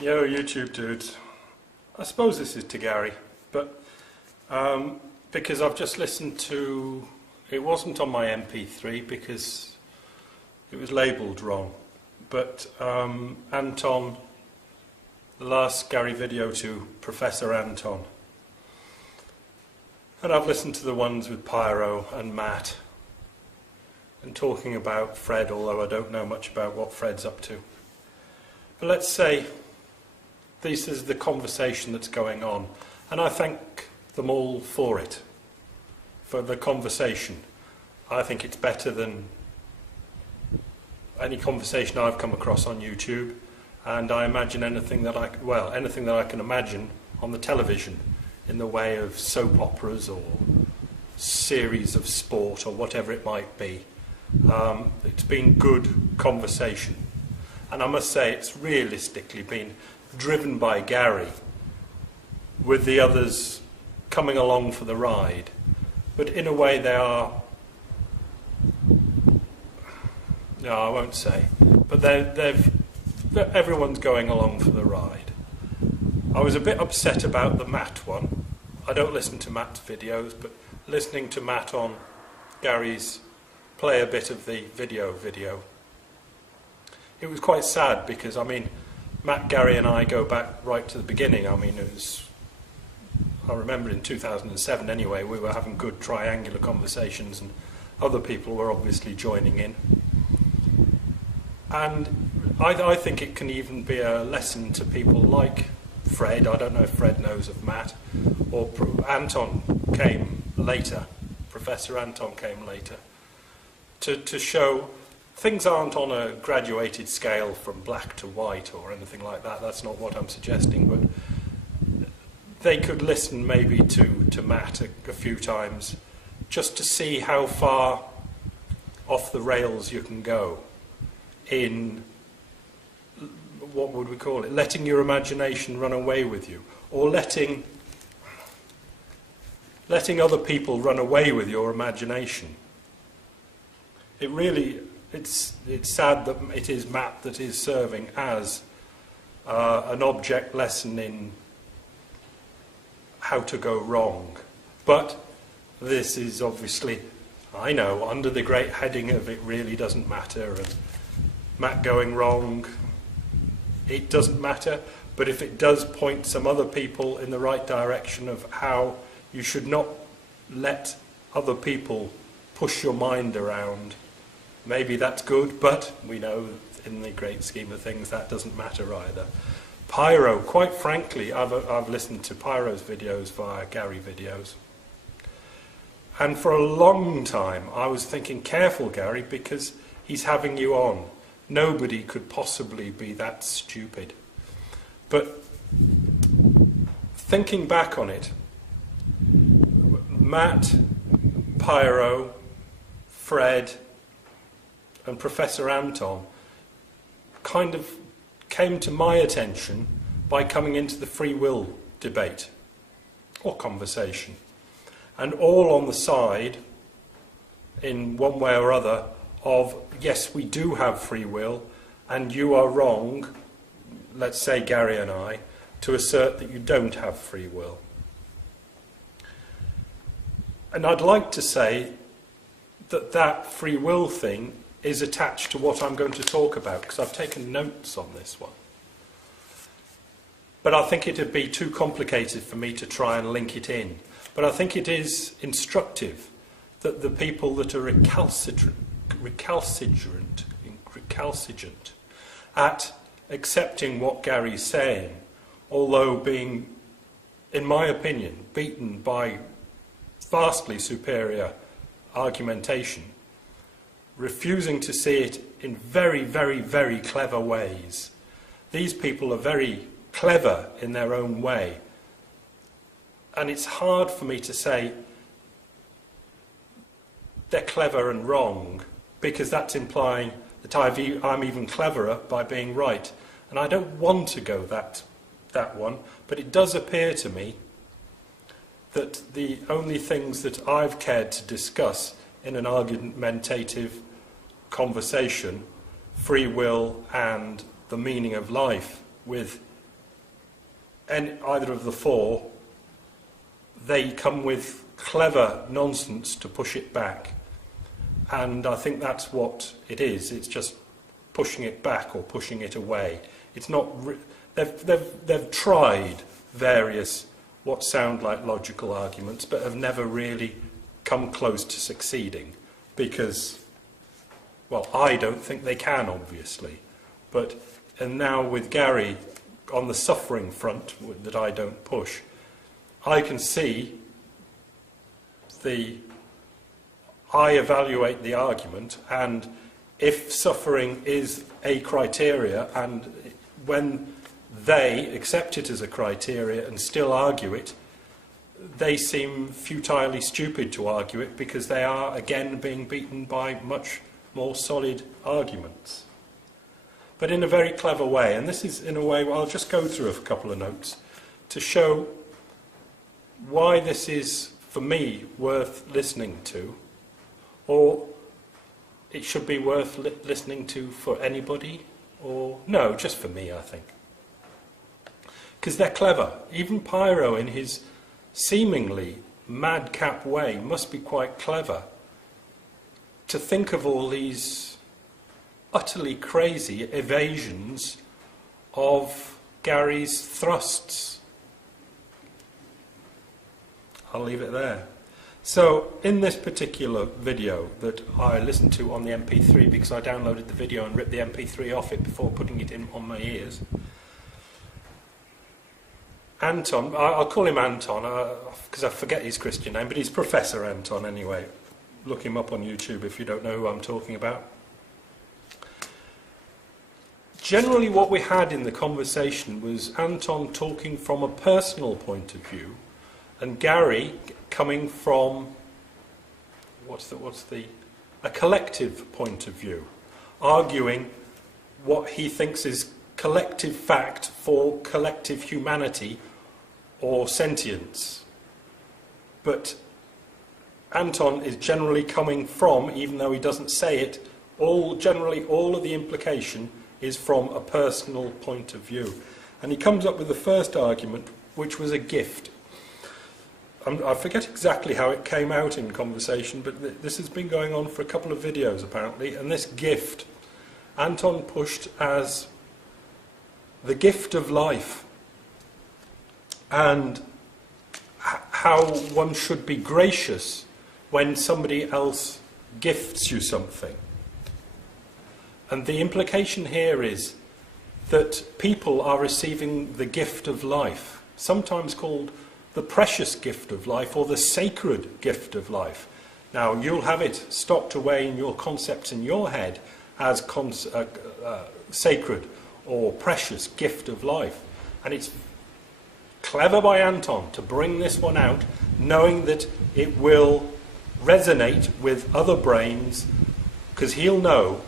Yo, YouTube dudes. I suppose this is to Gary, but because I've just listened to, it wasn't on my MP3 because it was labelled wrong, but Anton, the last Gary video to Professor Anton, and I've listened to the ones with Pyro and Matt, and talking about Fred, although I don't know much about what Fred's up to. But let's say this is the conversation that's going on, and I thank them all for it, for the conversation. I think it's better than any conversation I've come across on YouTube, and I imagine anything that I can imagine on the television in the way of soap operas or series of sport or whatever it might be. It's been good conversation, and I must say it's realistically been driven by Gary, with the others coming along for the ride, but in a way they are, no, I won't say, but everyone's going along for the ride. I was a bit upset about the Matt one. I don't listen to Matt's videos, but listening to Matt on Gary's play a bit of the video, it was quite sad because, I mean, Matt, Gary and I go back right to the beginning. I mean, I remember in 2007 anyway, we were having good triangular conversations and other people were obviously joining in. And I think it can even be a lesson to people like Fred. I don't know if Fred knows of Matt, or Anton came later, Professor Anton came later, to show things aren't on a graduated scale from black to white or anything like that. That's not what I'm suggesting, but they could listen maybe to Matt a few times just to see how far off the rails you can go in, what would we call it, letting your imagination run away with you, or letting other people run away with your imagination. It's sad that it is Matt that is serving as an object lesson in how to go wrong. But this is obviously, I know, under the great heading of it really doesn't matter, and Matt going wrong, it doesn't matter, but if it does point some other people in the right direction of how you should not let other people push your mind around, maybe that's good, but we know in the great scheme of things that doesn't matter either. Pyro, quite frankly, I've listened to Pyro's videos via Gary videos, and for a long time I was thinking, careful Gary, because he's having you on. Nobody could possibly be that stupid. But thinking back on it, Matt, Pyro, Fred and Professor Anton kind of came to my attention by coming into the free will debate or conversation, and all on the side, in one way or other, of yes, we do have free will, and you are wrong, let's say Gary and I, to assert that you don't have free will. And I'd like to say that free will thing is attached to what I'm going to talk about, because I've taken notes on this one. But I think it would be too complicated for me to try and link it in. But I think it is instructive that the people that are recalcitrant at accepting what Gary's saying, although being, in my opinion, beaten by vastly superior argumentation, refusing to see it in very, very, very clever ways. These people are very clever in their own way, and it's hard for me to say they're clever and wrong, because that's implying that I'm even cleverer by being right, and I don't want to go that one, but it does appear to me that the only things that I've cared to discuss in an argumentative conversation, free will and the meaning of life with either of the four, they come with clever nonsense to push it back. And I think that's what it is. It's just pushing it back or pushing it away. It's not. They've tried various what sound like logical arguments, but have never really come close to succeeding because, well, I don't think they can, obviously. And now with Gary on the suffering front that I don't push, I can see I evaluate the argument, and if suffering is a criteria, and when they accept it as a criteria and still argue it, they seem futilely stupid to argue it because they are again being beaten by much more solid arguments. But in a very clever way, and this is in a way, I'll just go through a couple of notes to show why this is, for me, worth listening to, or it should be worth listening to for anybody, or no, just for me, I think. Because they're clever. Even Pyro, in his seemingly madcap way, must be quite clever to think of all these utterly crazy evasions of Gary's thrusts. I'll leave it there. So, in this particular video that I listened to on the MP3, because I downloaded the video and ripped the MP3 off it before putting it in on my ears, Anton, I'll call him Anton because I forget his Christian name, but he's Professor Anton anyway. Look him up on YouTube if you don't know who I'm talking about. Generally what we had in the conversation was Anton talking from a personal point of view and Gary coming from a collective point of view, arguing what he thinks is collective fact for collective humanity or sentience. But Anton is generally coming from, even though he doesn't say it, generally all of the implication is from a personal point of view. And he comes up with the first argument, which was a gift. I forget exactly how it came out in conversation, but this has been going on for a couple of videos apparently, and this gift Anton pushed as the gift of life, and how one should be gracious when somebody else gifts you something. And the implication here is that people are receiving the gift of life, sometimes called the precious gift of life or the sacred gift of life. Now, you'll have it stocked away in your concepts in your head as sacred or precious gift of life. And it's clever by Anton to bring this one out, knowing that it will resonate with other brains, because he'll know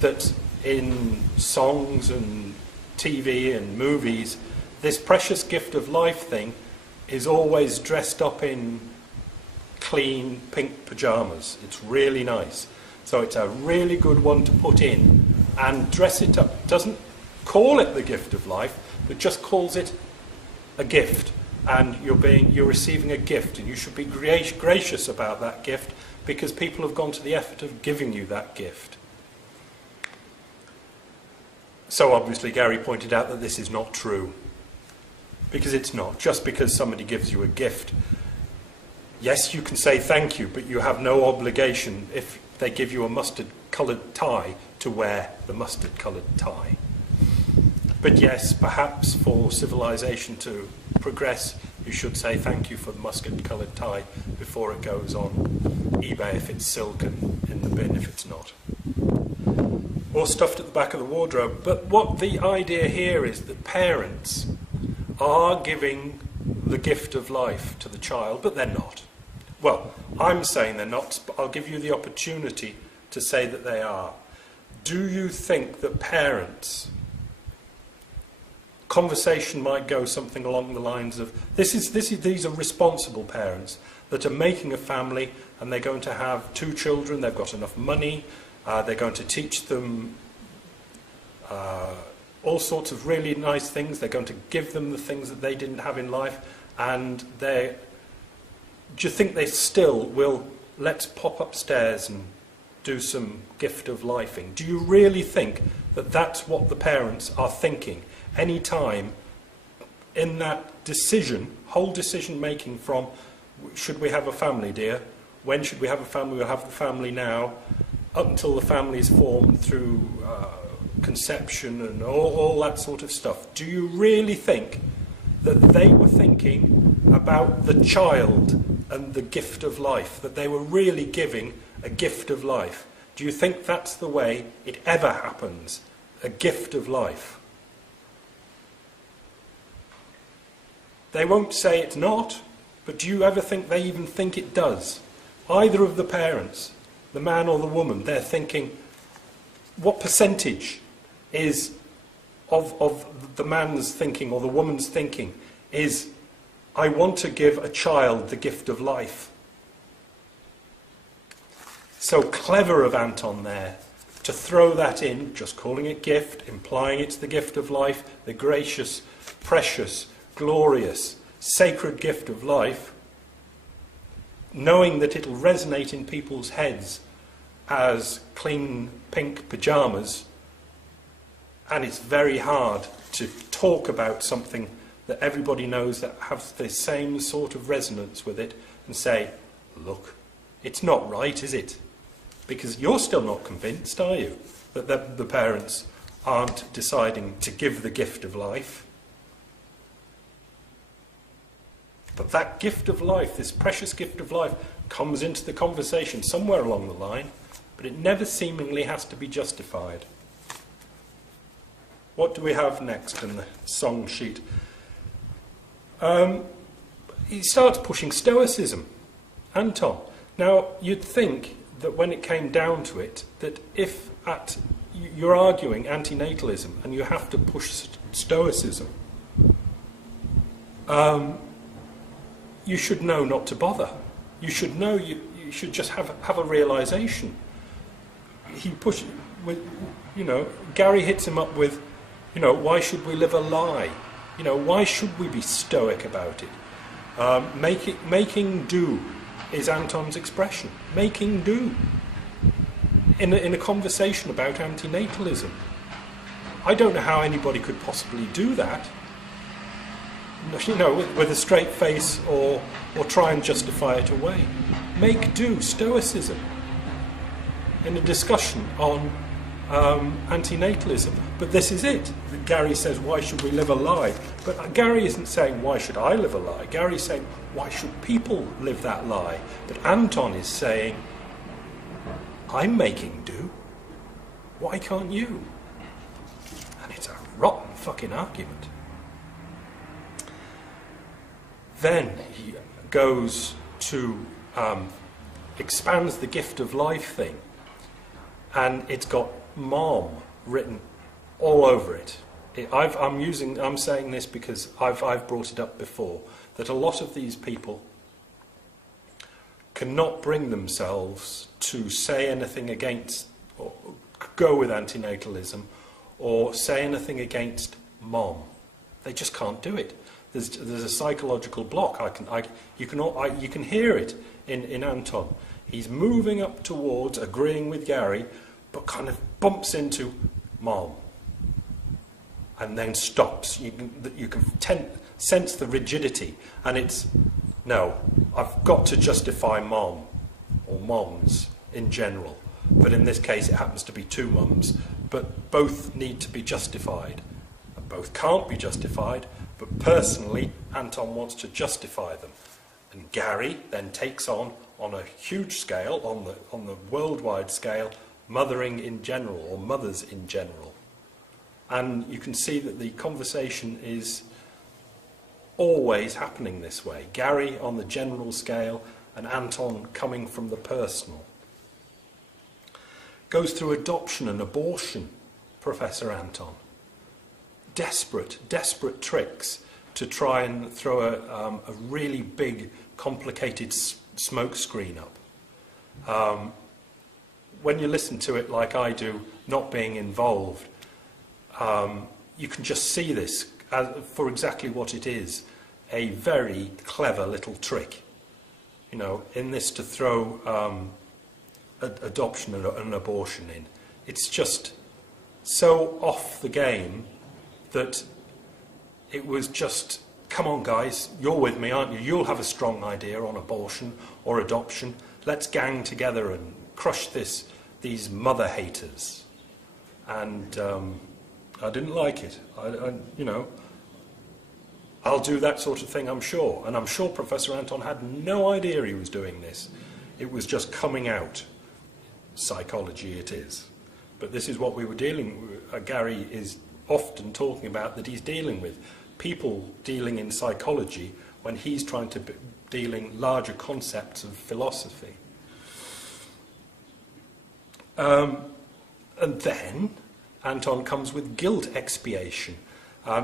that in songs and TV and movies, this precious gift of life thing is always dressed up in clean pink pyjamas. It's really nice. So it's a really good one to put in and dress it up. Doesn't call it the gift of life, but just calls it a gift. And you're receiving a gift, and you should be gracious about that gift because people have gone to the effort of giving you that gift. So obviously Gary pointed out that this is not true, because it's not. Just because somebody gives you a gift, yes, you can say thank you, but you have no obligation if they give you a mustard-coloured tie to wear the mustard-coloured tie. But yes, perhaps for civilization to progress, you should say thank you for the mustard-coloured tie before it goes on eBay if it's silk and in the bin if it's not. Or stuffed at the back of the wardrobe. But what the idea here is that parents are giving the gift of life to the child, but they're not. Well, I'm saying they're not, but I'll give you the opportunity to say that they are. Do you think that parents... Conversation might go something along the lines of, these are responsible parents that are making a family and they're going to have 2 children, they've got enough money, they're going to teach them all sorts of really nice things. They're going to give them the things that they didn't have in life, and do you think they still will, let's pop upstairs and do some gift of lifing? Do you really think that that's what the parents are thinking any time in that decision, whole decision making from, should we have a family, dear? When should we have a family? We'll have the family now, up until the family is formed through conception and all that sort of stuff. Do you really think that they were thinking about the child and the gift of life, that they were really giving a gift of life? Do you think that's the way it ever happens, a gift of life? They won't say it's not, but do you ever think they even think it does? Either of the parents, the man or the woman, they're thinking, what percentage is of the man's thinking or the woman's thinking is, I want to give a child the gift of life? So clever of Anton there to throw that in, just calling it gift, implying it's the gift of life, the gracious, precious, glorious, sacred gift of life, knowing that it'll resonate in people's heads as clean pink pyjamas, and it's very hard to talk about something that everybody knows that has the same sort of resonance with it and say, look, it's not right, is it? Because you're still not convinced, are you, that the parents aren't deciding to give the gift of life? But that gift of life, this precious gift of life, comes into the conversation somewhere along the line, but it never seemingly has to be justified. What do we have next in the song sheet? He starts pushing Stoicism, Anton. Now, you'd think that when it came down to it, that if you're arguing antinatalism and you have to push Stoicism, you should know not to bother. You should know, you should just have a realization. He pushes, Gary hits him up with, why should we live a lie? Why should we be stoic about it? Making do is Anton's expression. Making do. In a conversation about antinatalism. I don't know how anybody could possibly do that. With a straight face or try and justify it away. Make do, Stoicism. In a discussion on antinatalism. But this is it. Gary says, why should we live a lie? But Gary isn't saying, why should I live a lie? Gary's saying, why should people live that lie? But Anton is saying, I'm making do. Why can't you? And it's a rotten fucking argument. Then he goes to expands the gift of life thing, and it's got mom written all over it. I'm saying this because I've brought it up before, that a lot of these people cannot bring themselves to say anything against or go with antinatalism or say anything against mom. They just can't do it. There's a psychological block. You can hear it in Anton. He's moving up towards agreeing with Gary, but kind of bumps into mom, and then stops. You can sense the rigidity, and it's no. I've got to justify mom or moms in general, but in this case it happens to be two mums. But both need to be justified, and both can't be justified. But personally, Anton wants to justify them. And Gary then takes on a huge scale, on the worldwide scale, mothering in general, or mothers in general. And you can see that the conversation is always happening this way. Gary on the general scale, and Anton coming from the personal. Goes through adoption and abortion, Professor Anton. Desperate tricks to try and throw a really big, complicated smoke screen up. When you listen to it like I do, not being involved, you can just see this for exactly what it is, a very clever little trick. You know, in this to throw adoption and abortion in. It's just so off the game that it was just, come on guys, you're with me, aren't you? You'll have a strong idea on abortion or adoption. Let's gang together and crush these mother haters. And I didn't like it. You know, I'll do that sort of thing, I'm sure. And I'm sure Professor Anton had no idea he was doing this. It was just coming out. Psychology it is. But this is what we were dealing with. Gary is often talking about that he's dealing with. People dealing in psychology when he's trying to deal in larger concepts of philosophy. And then Anton comes with guilt expiation,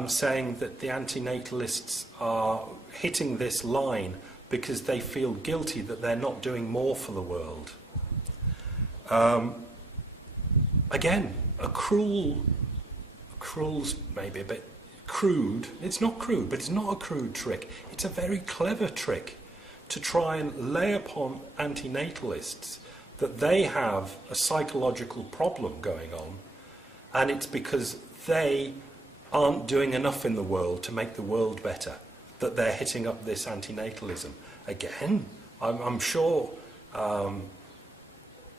saying that the antinatalists are hitting this line because they feel guilty that they're not doing more for the world. Again, cruel's maybe a bit crude. It's not crude, but it's not a crude trick. It's a very clever trick to try and lay upon antinatalists that they have a psychological problem going on, and it's because they aren't doing enough in the world to make the world better, that they're hitting up this antinatalism. Again, I'm sure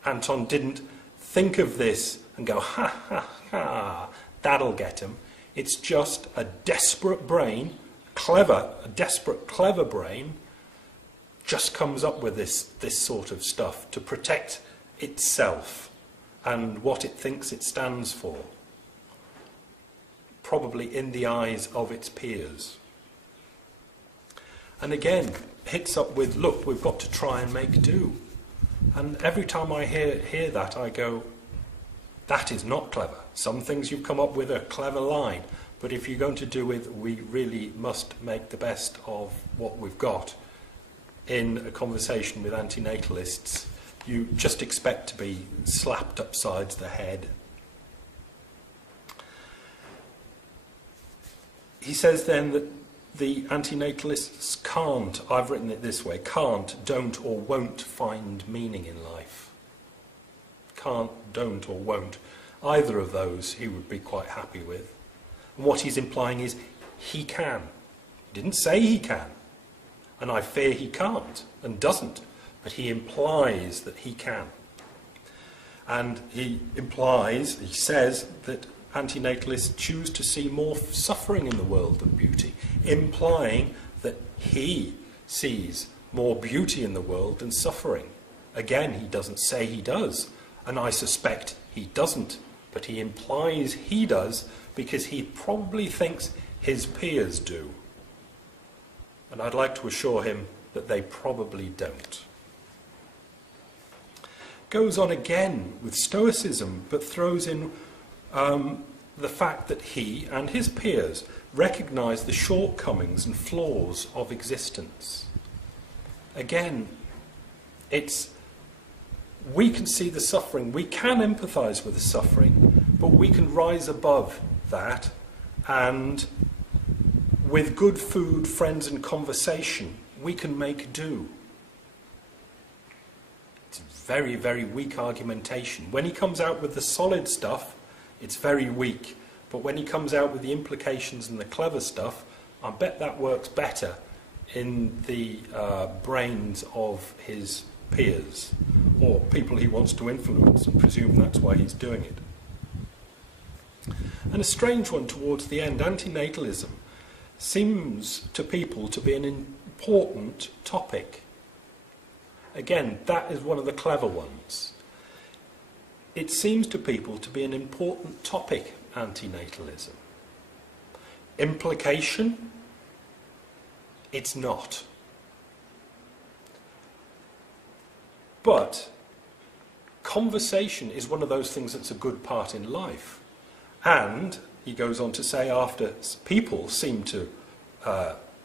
Anton didn't think of this and go, ha, ha, ha, that'll get him. It's just a desperate brain, a desperate, clever brain, just comes up with this sort of stuff to protect itself and what it thinks it stands for, probably in the eyes of its peers. And again, hits up with, look, we've got to try and make do. And every time I hear that, I go, that is not clever. Some things you've come up with are clever line, but if you're going to do with, we really must make the best of what we've got in a conversation with antinatalists, you just expect to be slapped upside the head. He says then that the antinatalists can't, I've written it this way, can't, don't or won't find meaning in life. Can't, don't or won't. Either of those he would be quite happy with. And what he's implying is he can. He didn't say he can. And I fear he can't and doesn't. But he implies that he can. And he says that antinatalists choose to see more suffering in the world than beauty, implying that he sees more beauty in the world than suffering. Again, he doesn't say he does, and I suspect he doesn't, but he implies he does because he probably thinks his peers do. And I'd like to assure him that they probably don't. Goes on again with Stoicism, but throws in the fact that he and his peers recognise the shortcomings and flaws of existence. Again, we can see the suffering, we can empathise with the suffering, but we can rise above that, and with good food, friends and conversation, we can make do. It's very, very weak argumentation. When he comes out with the solid stuff, it's very weak, but when he comes out with the implications and the clever stuff, I bet that works better in the brains of his peers, or people he wants to influence, and presume that's why he's doing it. And a strange one towards the end, antinatalism seems to people to be an important topic. Again, that is one of the clever ones. It seems to people to be an important topic, antinatalism. Implication? It's not. But conversation is one of those things that's a good part in life. And, he goes on to say, after people seem to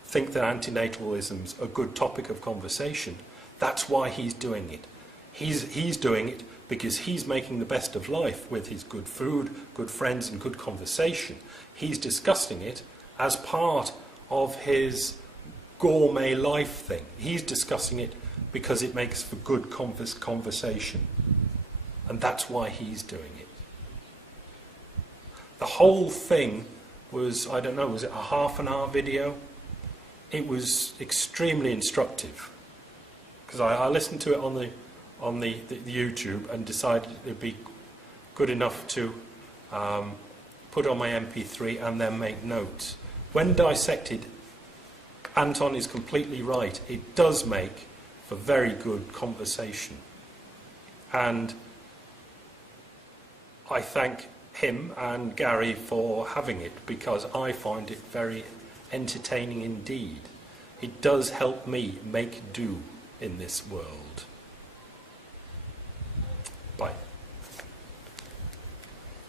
think that antinatalism's a good topic of conversation, that's why he's doing it. He's doing it because he's making the best of life with his good food, good friends and good conversation. He's discussing it as part of his gourmet life thing. He's discussing it because it makes for good conversation. And that's why he's doing it. The whole thing was, I don't know, was it a half-an-hour video? It was extremely instructive. Because I listened to it on the YouTube and decided it would be good enough to put on my MP3 and then make notes. When dissected, Anton is completely right. It does make for very good conversation. And I thank him and Gary for having it, because I find it very entertaining indeed. It does help me make do in this world.